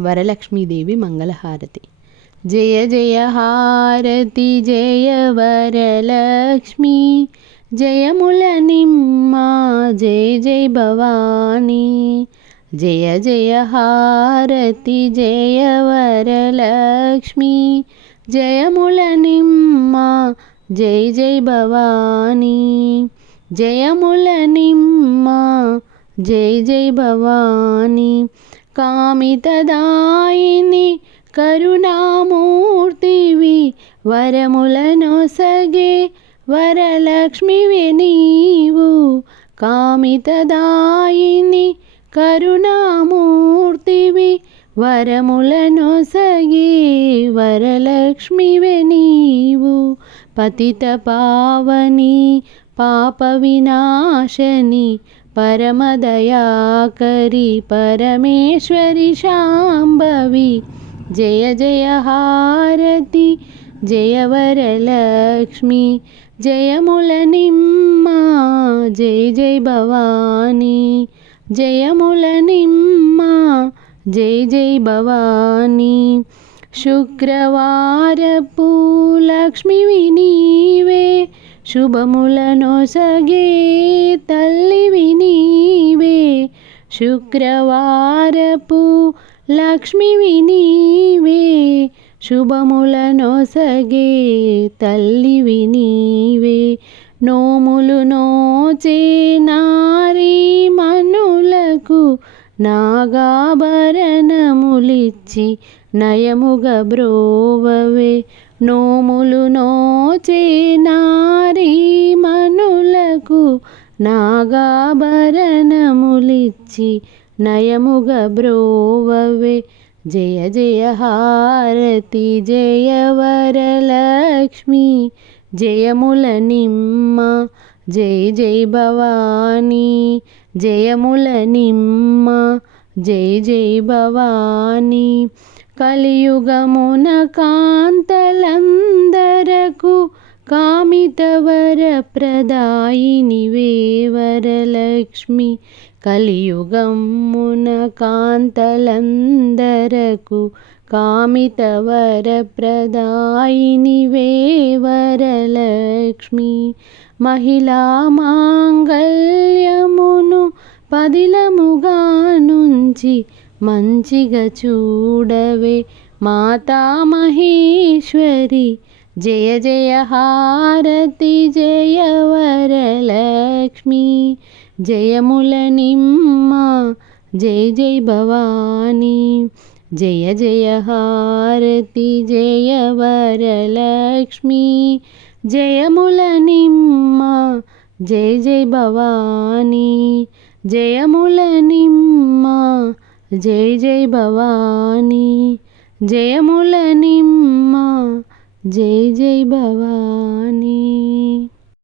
వరలక్ష్మీదేవి మంగళహారతి. జయ జయ హారతి జయ వరలక్ష్మి, జయముల నిమ్మ జయ జయ భవానీ. జయ జయ హారతి జయ వరలక్ష్మి, జయముల నిమ్మ జయ జయ భవానీ. జయముల నిమ్మ జయ జయ భవానీ. కామితదాయిని కరుణామూర్తివి, వరములనొసగే వరలక్ష్మివి నీవు. కామితదాయిని కరుణామూర్తివి, వరములనొసగే వరలక్ష్మివి నీవు. పతిత పావని పాప వినాశని, పరమదయాకరి పరమేశ్వరి శాంభవి. జయ జయ హారతి జయ వరలక్ష్మి, జయముల నిమ్మ జయ జయ భవానీ. జయముల నిమ్మ జయ జయ భవానీ. శుక్రవారపు లక్ష్మివి నీవే, శుభములనొసగే తల్లివి నీవే. శుక్రవారపు లక్ష్మివి నీవే, శుభములనొసగే తల్లివి నీవే. నోములు నోచే నారీ మనులకు, నాగాభరణములిచ్చి నయముగా బ్రోవవే. నోములు నోచే నారీ మనులకు, నాగాభరణములిచ్చి నయముగా బ్రోవవే. జయ జయ హారతి జయ వరలక్ష్మి, జయముల నిమ్మ జయ జయ భవానీ. జయముల నిమ్మ జయ జయ భవానీ. కలియుగమున కాంతలందరకు, కామితవర ప్రదాయినివే వరలక్ష్మి. కలియుగమున కాంతలందరకు, కామితవర ప్రదాయినివే వరలక్ష్మి. మహిళా మాంగళ్యమును పదిలముగా నుంచి, మంచిగా చూడవే మాతా మహేశ్వరి. జయ జయ హారతి జయ వరలక్ష్మి, జయముల నిమ్మ జయ జయ భవానీ. జయ జయ హారతి జయ వరలక్ష్మి, జయముల నిమ్మ జయ జయ భవానీ. జయముల నిమ్మ జయ జయ భవానీ. జయముల నిమ్మ జయ జయ భవానీ.